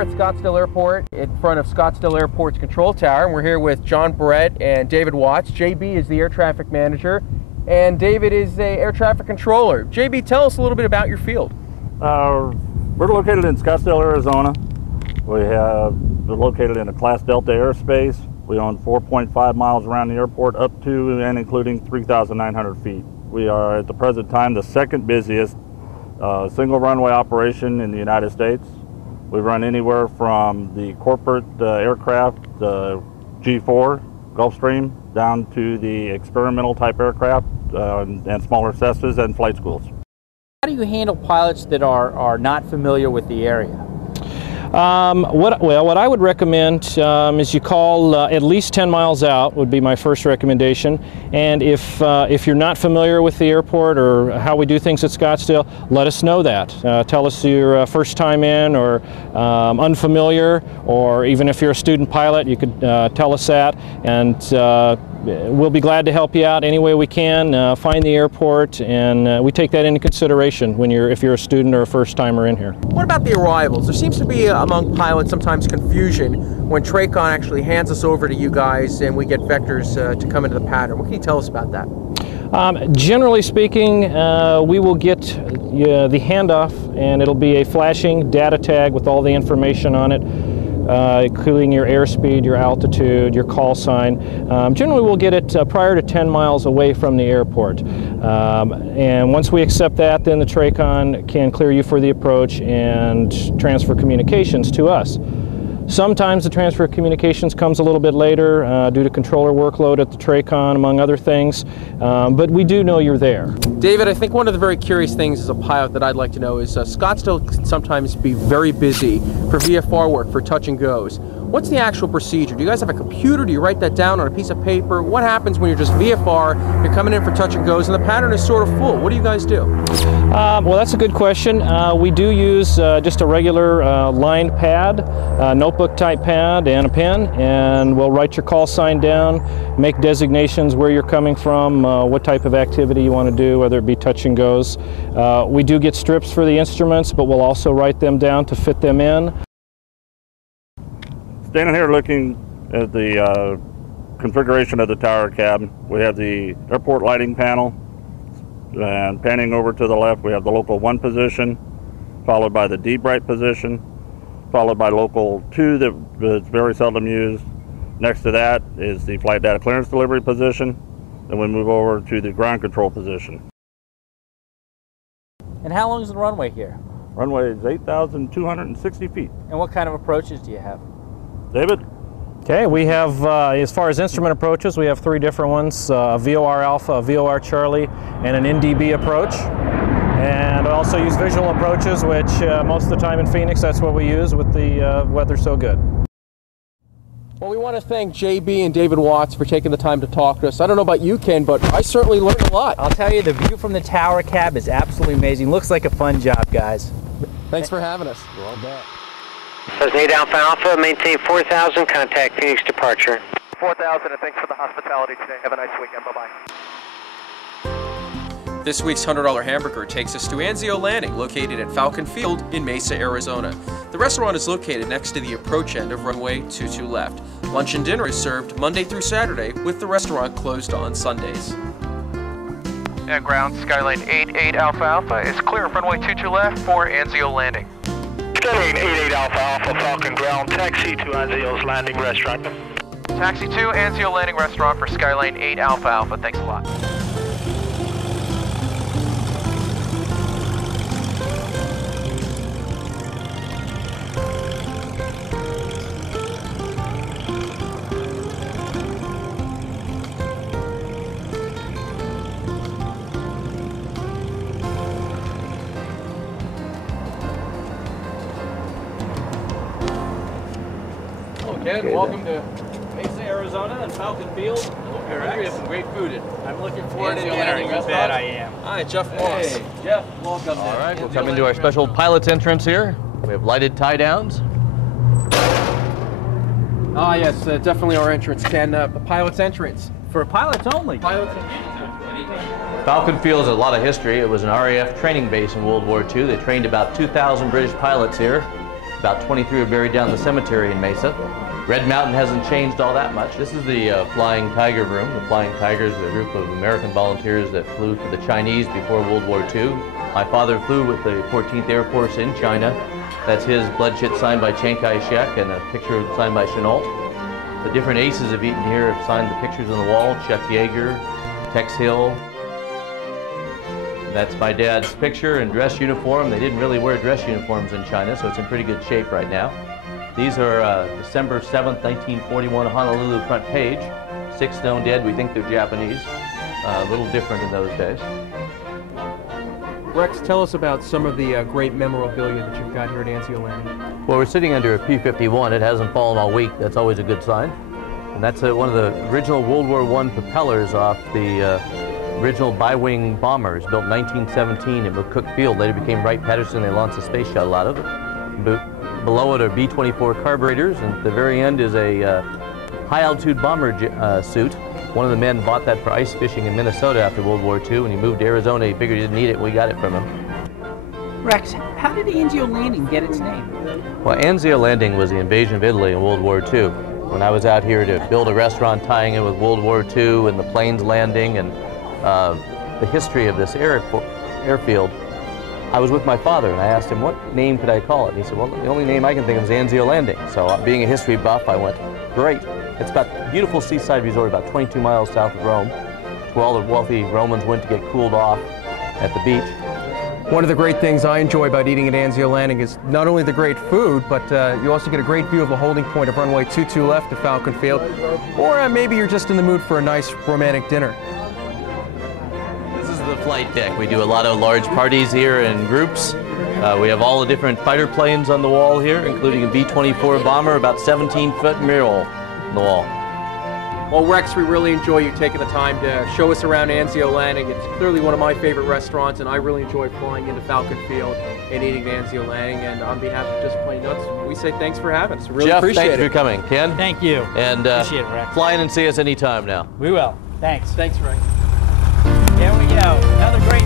here at Scottsdale Airport in front of Scottsdale Airport's control tower, and we're here with John Barrett and David Watts. JB is the air traffic manager, and David is the air traffic controller. JB, tell us a little bit about your field. We're located in Scottsdale, Arizona. We're located in a Class Delta airspace. We own 4.5 miles around the airport, up to and including 3,900 feet. We are at the present time the second busiest single runway operation in the United States. We run anywhere from the corporate aircraft, the G4, Gulfstream, down to the experimental type aircraft and smaller Cessnas and flight schools. How do you handle pilots that are not familiar with the area? What I would recommend is you call at least 10 miles out would be my first recommendation. And if you're not familiar with the airport or how we do things at Scottsdale, let us know that. Tell us you're first time in or unfamiliar, or even if you're a student pilot, you could tell us that, and we'll be glad to help you out any way we can. Find the airport, and we take that into consideration when if you're a student or a first timer in here. What about the arrivals? There seems to be among pilots sometimes confusion when TRACON actually hands us over to you guys and we get vectors to come into the pattern. What can you tell us about that? Generally speaking, we will get the handoff, and it'll be a flashing data tag with all the information on it, including your airspeed, your altitude, your call sign. Generally, we'll get it prior to 10 miles away from the airport. And once we accept that, then the TRACON can clear you for the approach and transfer communications to us. Sometimes the transfer of communications comes a little bit later due to controller workload at the TRACON, among other things, but we do know you're there. David, I think one of the very curious things as a pilot that I'd like to know is Scottsdale can sometimes be very busy for VFR work, for touch and goes. What's the actual procedure? Do you guys have a computer? Do you write that down on a piece of paper? What happens when you're just VFR, you're coming in for touch and goes, and the pattern is sort of full? What do you guys do? Well, that's a good question. We do use just a regular lined pad, notebook type pad, and a pen, and we'll write your call sign down, make designations where you're coming from, what type of activity you want to do, whether it be touch and goes. We do get strips for the instruments, but we'll also write them down to fit them in. Standing here looking at the configuration of the tower cab, we have the airport lighting panel, and panning over to the left we have the local 1 position, followed by the D-Bright position, followed by local 2 that's very seldom used. Next to that is the flight data clearance delivery position. Then we move over to the ground control position. And how long is the runway here? Runway is 8,260 feet. And what kind of approaches do you have? David? Okay, we have, as far as instrument approaches, we have 3 different ones, VOR Alpha, VOR Charlie, and an NDB approach. And I also use visual approaches, which most of the time in Phoenix, that's what we use with the weather so good. Well, we want to thank JB and David Watts for taking the time to talk to us. I don't know about you, Ken, but I certainly learned a lot. I'll tell you, the view from the tower cab is absolutely amazing. Looks like a fun job, guys. Thanks for having us. Well bet. Cessna 8 Alpha Alpha, maintain 4,000, contact Phoenix departure. 4,000, and thanks for the hospitality today. Have a nice weekend. Bye-bye. This week's $100 hamburger takes us to Anzio Landing, located at Falcon Field in Mesa, Arizona. The restaurant is located next to the approach end of runway 22 left. Lunch and dinner is served Monday through Saturday, with the restaurant closed on Sundays. At ground, Skyline 8 Alpha Alpha is clear of runway 22 left for Anzio Landing. Skyline 8 Alpha Alpha, Falcon ground, taxi to Anzio's Landing Restaurant. Taxi to Anzio Landing Restaurant for Skyline 8 Alpha Alpha. Thanks a lot. Ken, welcome to Mesa, Arizona and Falcon Field. You're hungry. We have some great food. I'm looking forward to dinner. You bet I am. Hi, Jeff Moss. Hey, Jeff, welcome. All right, we'll come into our special pilot's entrance here. We have lighted tie downs. Ah, yes, definitely our entrance, Ken. The pilot's entrance. For pilots only. Pilots. Falcon Field has a lot of history. It was an RAF training base in World War II. They trained about 2,000 British pilots here. About 23 are buried down the cemetery in Mesa. Red Mountain hasn't changed all that much. This is the Flying Tiger Room. The Flying Tigers are a group of American volunteers that flew for the Chinese before World War II. My father flew with the 14th Air Force in China. That's his bloodshed signed by Chiang Kai-shek and a picture signed by Chenault. The different aces of Eaton here have signed the pictures on the wall. Chuck Yeager, Tex Hill. That's my dad's picture and dress uniform. They didn't really wear dress uniforms in China, so it's in pretty good shape right now. These are December 7th, 1941 Honolulu front page. 6 known dead. We think they're Japanese. A little different in those days. Rex, tell us about some of the great memorabilia that you've got here at Anzio Landing. Well, we're sitting under a P-51. It hasn't fallen all week. That's always a good sign. And that's one of the original World War I propellers off the original bi-wing bombers built in 1917 in McCook Field. Later became Wright-Patterson. They launched a space shuttle out of it. Below it are B-24 carburetors, and at the very end is a high-altitude bomber suit. One of the men bought that for ice fishing in Minnesota after World War II. When he moved to Arizona, he figured he didn't need it. We got it from him. Rex, how did Anzio Landing get its name? Well, Anzio Landing was the invasion of Italy in World War II. When I was out here to build a restaurant tying in with World War II and the planes landing and the history of this airfield, I was with my father and I asked him, what name could I call it? And he said, well, the only name I can think of is Anzio Landing. So being a history buff, I went, great. It's got a beautiful seaside resort about 22 miles south of Rome, where all the wealthy Romans went to get cooled off at the beach. One of the great things I enjoy about eating at Anzio Landing is not only the great food, but you also get a great view of the holding point of runway 22 left to Falcon Field, or maybe you're just in the mood for a nice romantic dinner. This is the flight deck. We do a lot of large parties here in groups. We have all the different fighter planes on the wall here, including a B-24 bomber, about 17-foot mural on the wall. Well, Rex, we really enjoy you taking the time to show us around Anzio Landing. It's clearly one of my favorite restaurants, and I really enjoy flying into Falcon Field and eating at Anzio Landing. And on behalf of Just Plain Nuts, we say thanks for having us. Really Jeff, appreciate it. thanks for coming. Ken? Thank you. And appreciate it, Rex. Fly in and see us anytime now. We will. Thanks. Thanks, Rex. Here we go. Another great